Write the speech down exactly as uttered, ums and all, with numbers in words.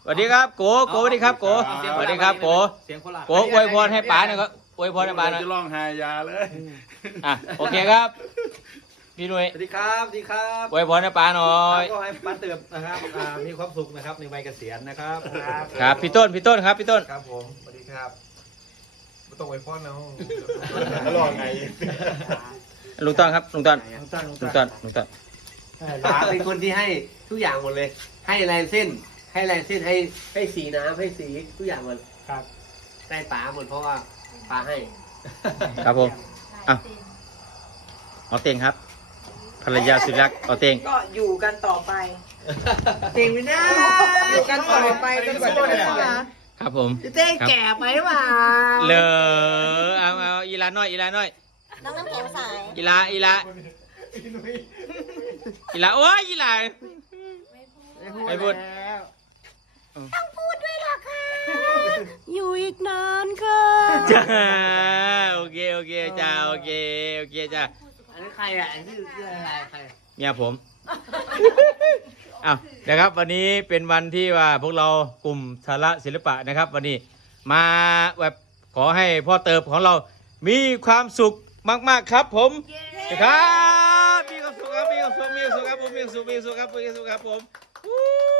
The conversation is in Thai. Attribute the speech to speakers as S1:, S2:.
S1: สวัสดีครับโกโกสวัสดีครับโกสวัสดีครับโกโกอวยพรให้ป๋าหน่อยครับอวยพรให้ป๋าหน่อย
S2: จะร้องหายาเลย
S1: อ่ะโอเคครับพี่หนุ่ย
S3: สวัสดีครับสวัสดีครับ
S1: อวยพรให้ป๋าหน่อย
S3: ก็ให้ป้าเติบนะครับอ่ามีความสุขนะครับในวัยเกษียณนะครับ
S1: ครับพี่ต้นพี่ต้นครับพี่ต้น
S4: ครับผมสวัสดีครับไม่ต้องไว้พ่อเนาะ
S2: จะร้องไง
S1: ลุงต้นครับลุงต้น
S3: ลุงต้น
S1: ลุงต้นลุงต้น
S5: ป๋าเป็นคนที่ให้ทุกอย่างหมดเลย ให้ลายเส้น ให้ลายเส้นให้ให้สีน้ำให้สีทุกอย่างหมด
S3: ครับ
S5: ได้ป๋าหมดเพราะว่าป๋าให้
S1: ครับผมอ่ะเอาเต็งครับภรรยาสุดรักเอาเต็ง
S6: ก็อยู่กันต่อไป
S5: เก่งไม่ได้
S6: อยู่กันต่อไปจนกว่าจะเป็นหมา
S1: ครับผม
S5: จะเต้แก่ไปหรือเปล่า
S1: เลอเอาเอาอีลาน้อยอีลาน้อย
S6: น้องน้ำแข็งใส
S1: อีลาอีลาอีลาโอ้ยอีลา ไม่พูด
S5: แล้ว
S6: อยู่อีกนานค่ะ
S1: จ้าโอเคโอเคจ้าโอเคโอเคจ้า
S5: อันนี้ใครอ่ะอันนี้ชื่ออะไรใคร
S1: เมียผมอ้าวนะครับวันนี้เป็นวันที่ว่าพวกเรากลุ่มสาระศิลปะนะครับ วันนี้มาแบบขอให้พ่อเติบของเรามีความสุขมากๆครับผมนะครับมีความสุขครับมีความสุขมีความสุขครับผมมีความสุขมีความสุขครับมีความสุขครับผม